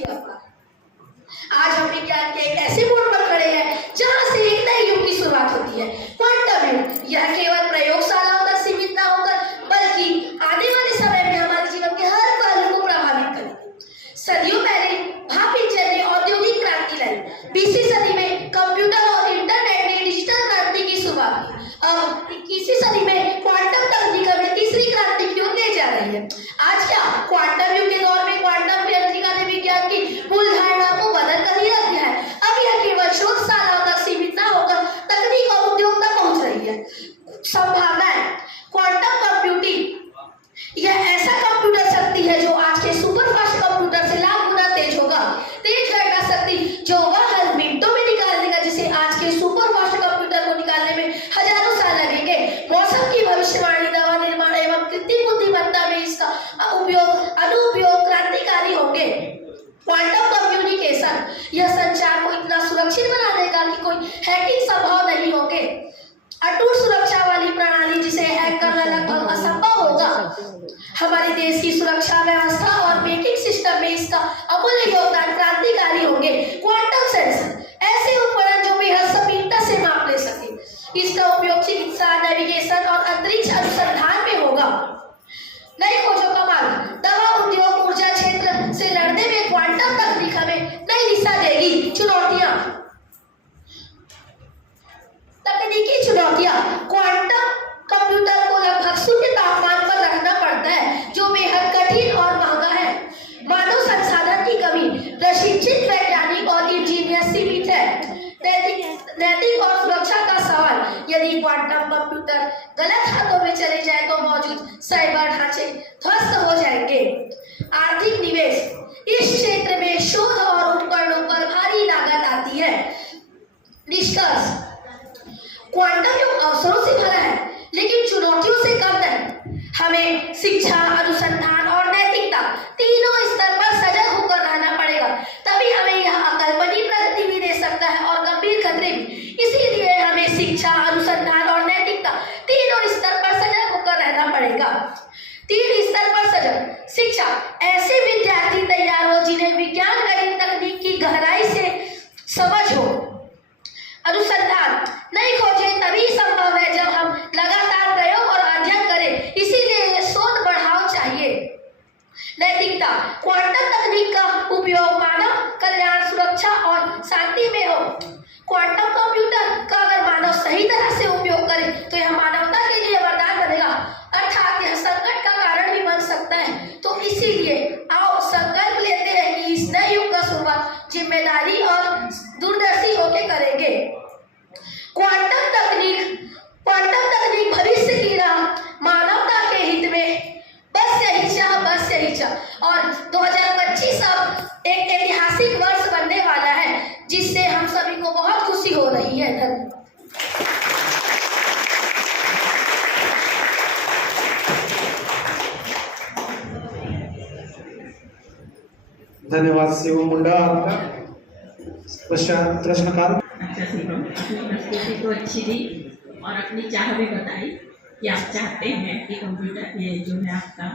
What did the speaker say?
सकती है अफवाह। आज हम विज्ञान के एक ऐसे मोड़ पर खड़े हैं जहां से एक नए युग की शुरुआत होती है, क्वांटम युग। यह केवल प्रयोगशालाओं तक सीमित ना होकर बल्कि आने वाले समय में हमारे जीवन के हर पहलू को प्रभावित करेगी। सदियों पहले भाप-इंजन ने औद्योगिक क्रांति लाई। 20वीं सदी में कंप्यूटर और इंटरनेट ने डिजिटल क्रांति की शुरुआत की। अब 21वीं सदी में क्वांटम तकनीक हमें तीसरी क्रांति की ओर ले जा रही है। आज क्या क्वांटम युग के दौर में क्वांटम यांत्रिका ने विज्ञान की मूल धारणा को बदल कर ही रख दिया है। अब यह केवल शोधशालाओं तक सीमित न होकर तकनीक और उद्योग तक पहुंच रही है। संभावनाएं। क्वांटम कंप्यूटिंग यह ऐसा कंप्यूटर शक्ति है जो आज के सुपरफास्ट कंप्यूटर से लाख गुना तेज होगा। तेज गणना शक्ति जो वह हर मिनटों में निकाल देगा, जिसे आज के सुपरफास्ट कंप्यूटर को निकालने में हजारों साल लगेंगे। मौसम की भविष्यवाणी, दवा निर्माण एवं कृत्रिम बुद्धिमत्ता में इसका अनुप्रयोग क्रांतिकारी होंगे। क्वांटम कम्युनिकेशन यह संचार को इतना सुरक्षित बना देगा कि कोई हैकिंग संभव नहीं होंगे। अटूट सुरक्षा वाली प्रणाली जिसे हैक करना लगभग असंभव होगा। हमारे देश की सुरक्षा व्यवस्था और बैंकिंग सिस्टम में इसका अमूल्य योगदान क्रांतिकारी होंगे। क्वांटम सेंसर ऐसे उपकरण जो बेहद सटीकता से माप ले सके। इसका उपयोग चिकित्सा, नेविगेशन और अंतरिक्ष अनुसंधान में होगा। नई खोजों का मार्ग। दवा उद्योग, ऊर्जा क्षेत्र से लड़ने में क्वांटम तकनीक हमें नई दिशा देगी। चुनौतियां। तकनीकी चुनौतियां। क्वांटम कंप्यूटर को लगभग शून्य तापमान पर रखना पड़ता है, जो बेहद कठिन और महंगा है। मानव संसाधन की कमी। प्रशिक्षित वैज्ञानिक और इंजीनियर सीमित है। नैतिक और सुरक्षा का सवाल। यदि क्वांटम कंप्यूटर गलत हाथों में चले जाए तो मौजूद साइबर ढांचे ध्वस्त हो जाएंगे। आर्थिक निवेश। इस क्षेत्र में शोध और उपकरणों पर भारी लागत आती है। निष्कर्ष। क्वांटम युग अवसरों से भरा है, लेकिन चुनौतियों से कम नहीं। हमें शिक्षा, अनुसंधान और नैतिकता तीनों स्तर पर सजग होकर रहना पड़ेगा। तभी हमें यह अकल्पनीय प्रगति भी दे सकता है और गंभीर खतरे भी। इसीलिए हमें शिक्षा, अनुसंधान और नैतिकता तीनों स्तर पर सजग होकर रहना पड़ेगा। 3 स्तर पर सजग। शिक्षा। ऐसे विद्यार्थी तैयार हो जिन्हें विज्ञान, गणित, तकनीक की गहराई से समझ हो। अनुसंधान। नई खोजें तभी संभव है जब हम लगातार प्रयोग और अध्ययन करें, इसीलिए शोध बढ़ाव चाहिए। नैतिकता। क्वांटम तकनीक का उपयोग मानव कल्याण, सुरक्षा और शांति में हो। क्वांटम कंप्यूटर का अगर मानव सही तरह से उपयोग करे तो यह मानवता के लिए वरदान बनेगा, अर्थात यह संकट का कारण भी बन सकता है। तो इसीलिए आओ संकल्प लेते हैं कि इस नए युग का शुरुआत जिम्मेदारी और दूरदर्शी होकर करेंगे। क्वांटम तकनीक भविष्य की राह, मानवता के हित में। बस यही चाह। और 2025 अब एक ऐतिहासिक वर्ष बनने वाला है, जिससे हम सभी को बहुत खुशी हो रही है। धन्यवाद शिव मुंडा। आपका प्रश्नकाल। अच्छा शिवम, अपनी प्रस्तुति तो अच्छी दी और अपनी चाह भी बताई कि आप चाहते हैं कि कंप्यूटर ये जो है आपका